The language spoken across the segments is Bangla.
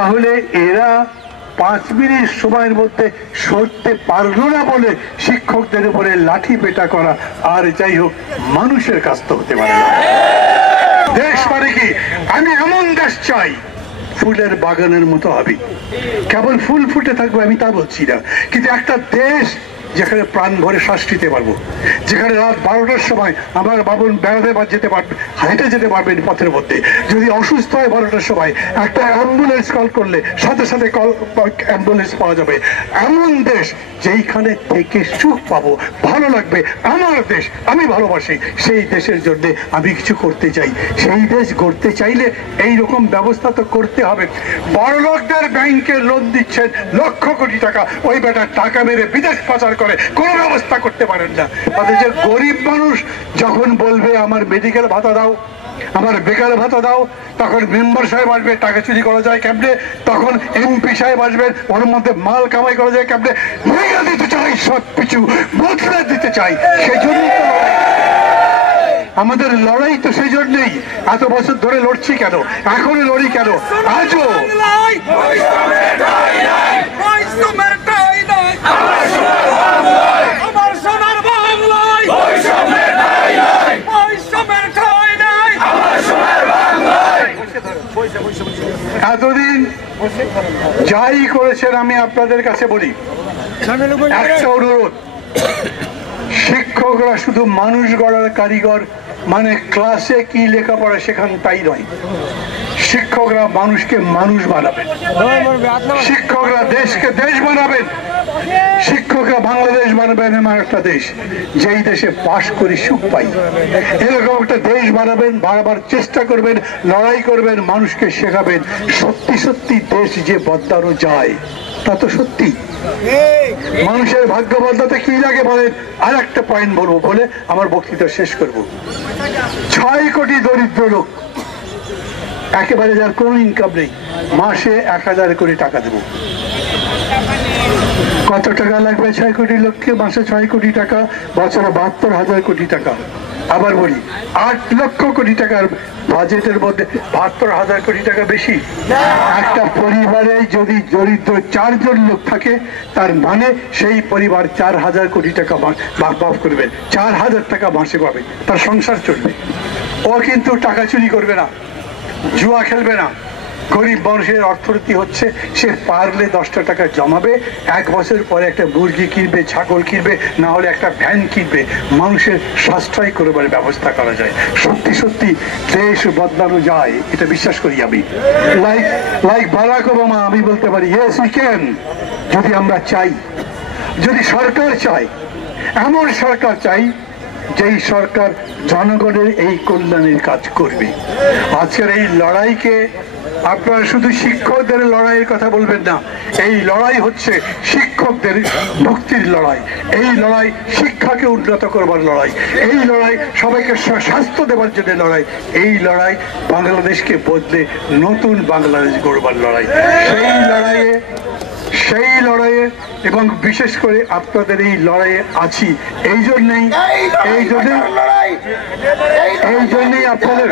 তাহলে এরা 5 মিনিট সময়ের মধ্যে সরতে পারলো না বলে শিক্ষকদের উপরে লাঠি পেটা করা আর যাই হোক মানুষের কাজ তো হতে পারে না। দেশ মানে কি? আমি এমন দেশ চাই ফুলের বাগানের মতো হবে, কেবল ফুল ফুটে থাকবে আমি তা বলছি না, কিন্তু একটা দেশ যেখানে প্রাণ ভরে শ্বাস নিতে পারবো, যেখানে রাত 12টার সময় আমার বাবুন বেড়াতে যেতে পারবে, হেঁটে যেতে পারবেন পথের মধ্যে, যদি অসুস্থ হয় 12টার সময় একটা অ্যাম্বুলেন্স কল করলে সাথে সাথে অ্যাম্বুলেন্স পাওয়া যাবে। এমন দেশ যেইখানে থেকে সুখ পাবো, ভালো লাগবে, আমার দেশ আমি ভালোবাসি, সেই দেশের জন্য আমি কিছু করতে চাই। সেই দেশ গড়তে চাইলে এই রকম ব্যবস্থা তো করতে হবে। বড়লোকদের ব্যাংকে লোন দিচ্ছেন লক্ষ কোটি টাকা, ওই বেটার টাকা মেরে বিদেশ পাচার করে কোনো ব্যবস্থা করতে পারেন না। অথচ গরিব মানুষ যখন বলবে আমার মেডিকেল ভাতা দাও, আমার বেকার ভাতা দাও, তখন মেম্বার সাহেব আসবে টাকা চুরি করা যায় কেমনে, তখন এমপি সাহেব আসবেন ওর মধ্যে মাল কামাই করা যায় কেমনে, ভেঙে দিতে চাই, সব কিছু বদলে দিতে চাই। সেজন্যই তো আমাদের লড়াই, তো সেই জন্যই এত বছর ধরে লড়ছি কেন, এখনো লড়ি কেন, আজও এতদিন যাই করেছেন আমি আপনাদের কাছে বলি একটা অনুরোধ, শিক্ষকরা শুধু মানুষ গড়ার কারিগর, মানে ক্লাসে কি লেখাপড়া শেখান তাই নয়, শিক্ষকরা মানুষকে মানুষ বানাবেন, শিক্ষকরা দেশকে দেশ বানাবেন, শিক্ষকরা বাংলাদেশ বানাবেন এমন একটা দেশ যেই দেশে পাশ করে সুখ পাই, এরকম একটা দেশ বানাবেন, বারবার চেষ্টা করবেন, লড়াই করবেন, মানুষকে শেখাবেন। সত্যি সত্যি দেশ যে বদলানো যায় তা তো সত্যি। মানুষের ভাগ্য বদলাতে কি লাগে বলেন? আর একটা পয়েন্ট বলবো বলে আমার বক্তৃতা শেষ করব। 6 কোটি দরিদ্র লোক, একেবারে যার কোনো ইনকাম নেই, মাসে 1000 কোটি টাকা দেব। কত টাকা লাগবে 6 কোটি লোককে? মাসে 6 কোটি টাকা, বছরে 72,000 কোটি টাকা। আবার বলি 8 লক্ষ কোটি টাকার বাজেটের মধ্যে 72,000 কোটি টাকা বেশি। একটা পরিবারে যদি দরিদ্র 4 জন লোক থাকে, তার মানে সেই পরিবার 4,000 কোটি টাকা মাফ করবেন, 4,000 টাকা মাসে পাবে, তার সংসার চলবে। ও কিন্তু টাকা চুরি করবে না, জুয়া খেলবে না। গরিব মানুষের অর্থনীতি হচ্ছে সে পারলে 10টা টাকা জমাবে, 1 বছর পরে একটা মুরগি কিনবে, ছাগল কিনবে, না হলে একটা ভ্যান কিনবে, মানুষের সাশ্রয় করবার ব্যবস্থা করা যায়। সত্যি সত্যি দেশ বদলানো যায়, এটা বিশ্বাস করি আমি। লাইক বারাক ওবামা আমি বলতে পারি ইয়েস উই ক্যান, যদি আমরা চাই, যদি সরকার চায়, এমন সরকার চাই যেই সরকার জনগণের এই কল্যাণের কাজ করবে। আজকের এই লড়াইকে আপনারা শুধু শিক্ষকদের লড়াইয়ের কথা বলবেন না, এই লড়াই হচ্ছে শিক্ষকদের মুক্তির লড়াই, এই লড়াই শিক্ষাকে উন্নত করবার লড়াই, এই লড়াই সবাইকে স্বাস্থ্য দেওয়ার জন্য লড়াই, এই লড়াই বাংলাদেশকে বদলে নতুন বাংলাদেশ গড়বার লড়াই। সেই লড়াইয়ে এবং বিশেষ করে আপনাদের এই লড়াইয়ে আছি, এই জন্যই আপনাদের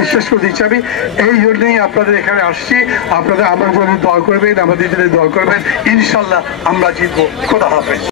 বিশ্বাস করে দিচ্ছি আমি, এই জন্যই আপনাদের এখানে আসছি। আপনারা আমার জন্য দোয়া করবেন, আমাদের জন্য দোয়া করবেন, ইনশাল্লাহ আমরা জিতবো। খোদা হাফেজ।